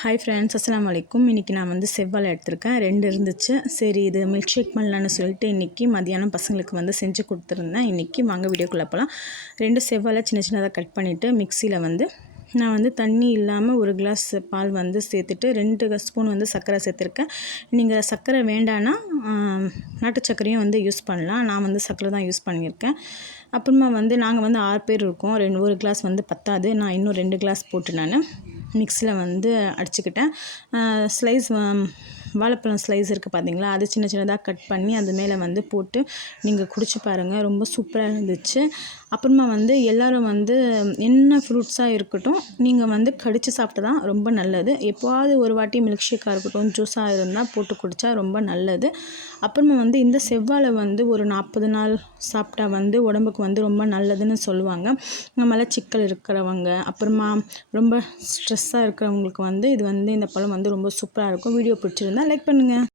Hi friends, அஸ்ஸலாமு அலைக்கும். இன்றைக்கி நான் வந்து செவ்வாழை எடுத்திருக்கேன். 2 இருந்துச்சு. சரி, இது மில்க் ஷேக் பண்ணலான்னு சொல்லிட்டு இன்றைக்கி மதியானம் பசங்களுக்கு வந்து செஞ்சு கொடுத்துருந்தேன். இன்றைக்கி வாங்க வீடியோக்குள்ளே போகலாம். 2 செவ்வாழை சின்ன சின்னதாக கட் பண்ணிவிட்டு மிக்சியில் வந்து நான் வந்து தண்ணி இல்லாமல் 1 கிளாஸ் பால் வந்து சேர்த்துட்டு 2 ஸ்பூன் வந்து சர்க்கரை சேர்த்துருக்கேன். நீங்கள் சர்க்கரை வேண்டான்னா நாட்டு சர்க்கரையும் வந்து யூஸ் பண்ணலாம். நான் வந்து சர்க்கரை தான் யூஸ் பண்ணியிருக்கேன். அப்புறமா வந்து நாங்கள் வந்து 6 பேர் இருக்கோம். 1 கிளாஸ் வந்து பத்தாது. நான் இன்னும் 2 கிளாஸ் போட்டு நான் மிக்ஸியில் வந்து அடிச்சுக்கிட்டேன். ஸ்லைஸ் வாழைப்பழம் ஸ்லைஸ் இருக்குது பார்த்தீங்களா, அது சின்ன சின்னதாக கட் பண்ணி அது மேலே வந்து போட்டு நீங்கள் குடிச்சு பாருங்கள். ரொம்ப சூப்பராக இருந்துச்சு. அப்புறமா வந்து எல்லோரும் வந்து என்ன ஃப்ரூட்ஸாக இருக்கட்டும் நீங்கள் வந்து கடித்து சாப்பிட்டா தான் ரொம்ப நல்லது. எப்போவாவது ஒரு வாட்டி மில்க் ஷேக்காக இருக்கட்டும், ஜூஸாக இருந்தால் போட்டு குடித்தா ரொம்ப நல்லது. அப்புறமா வந்து இந்த செவ்வாழை வந்து ஒரு 40 நாள் சாப்பிட்டா வந்து உடம்புக்கு வந்து ரொம்ப நல்லதுன்னு சொல்லுவாங்க. மலச்சிக்கல் இருக்கிறவங்க, அப்புறமா ரொம்ப ஸ்ட்ரெஸ்ஸாக இருக்கிறவங்களுக்கு வந்து இது வந்து இந்த பழம் வந்து ரொம்ப சூப்பராக இருக்கும். வீடியோ பிடிச்சிருந்தா லைக் பண்ணுங்கள்.